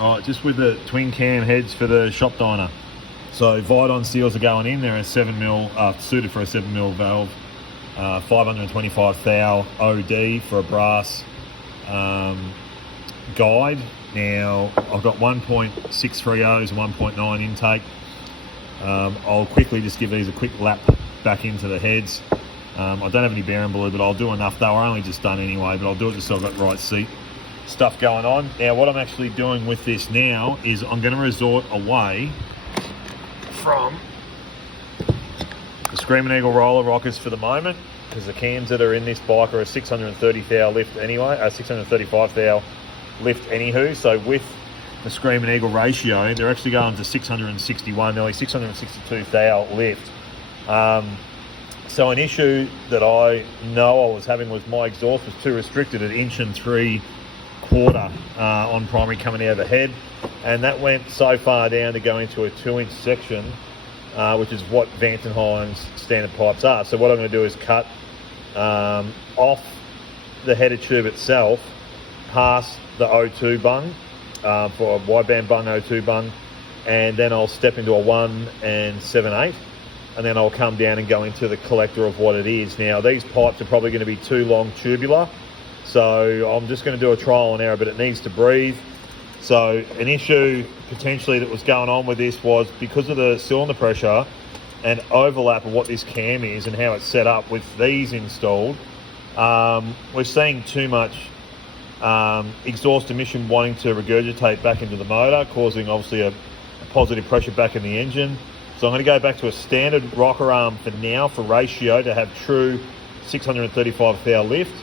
All right, just with the twin cam heads for the shop Dyna. So Viton seals are going in. They're a 7mm, suited for a 7mm valve. 525 thou OD for a brass guide. Now I've got 1.630s and 1.9 intake. I'll quickly just give these a quick lap back into the heads. I don't have any bearing blue, but I'll do enough. They were only just done anyway, but I'll do it just so I've got the right seat stuff going on. Now what I'm actually doing with this now is I'm going to resort away from the Screaming Eagle roller rockers for the moment, because the cams that are in this bike are a 630 thou lift anyway, 635 thou lift anywho. So with the Screaming Eagle ratio, they're actually going to 661, nearly 662 thou lift. So an issue that I know I was having was my exhaust was too restricted at 1 3/4 on primary coming out of the head, and that went so far down to go into a 2-inch section, which is what Viton's standard pipes are. So what I'm going to do is cut off the header tube itself, past the O2 bung, for a wideband bung, O2 bung, and then I'll step into a 1 7/8, and then I'll come down and go into the collector of what it is. Now these pipes are probably going to be too long tubular, so I'm just going to do a trial and error, but it needs to breathe. So an issue potentially that was going on with this was because of the cylinder pressure and overlap of what this cam is and how it's set up with these installed, we're seeing too much exhaust emission wanting to regurgitate back into the motor, causing obviously a positive pressure back in the engine. So I'm going to go back to a standard rocker arm for now for ratio to have true 635 thou lift.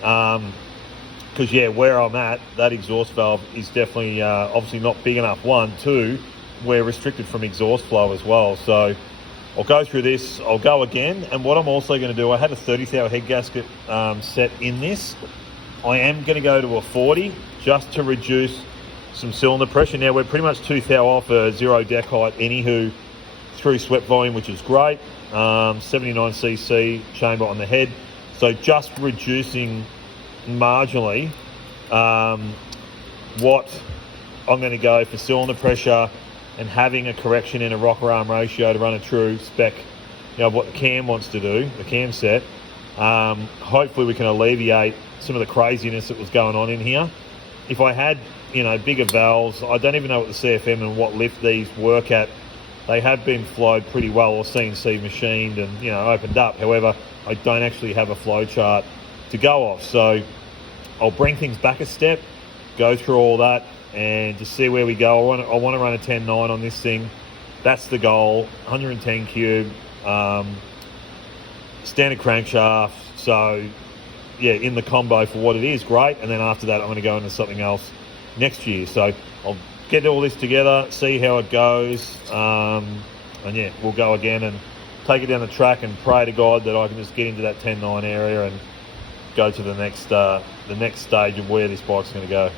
Because yeah, where I'm at, that exhaust valve is definitely obviously not big enough. 1, 2, we're restricted from exhaust flow as well. So I'll go through this, I'll go again, and what I'm also going to do, I had a 30 thou head gasket set in this. I am going to go to a 40 just to reduce some cylinder pressure. Now we're pretty much 2 thou off a 0 deck height anywho through swept volume, which is great. 79cc chamber on the head. So just reducing marginally what I'm going to go for cylinder pressure and having a correction in a rocker arm ratio to run a true spec, you know, what the cam wants to do, the cam set. Hopefully we can alleviate some of the craziness that was going on in here. If I had, you know, bigger valves, I don't even know what the CFM and what lift these work at. They have been flowed pretty well or CNC machined and, you know, opened up. However, I don't actually have a flow chart to go off. So I'll bring things back a step, go through all that and just see where we go. I want to run a 10.9 on this thing. That's the goal. 110 cube, standard crankshaft. So yeah, in the combo for what it is, great. And then after that, I'm going to go into something else next year. So I'll get all this together, see how it goes. And yeah, we'll go again and take it down the track and pray to God that I can just get into that 10.9 area and go to the next stage of where this bike's going to go.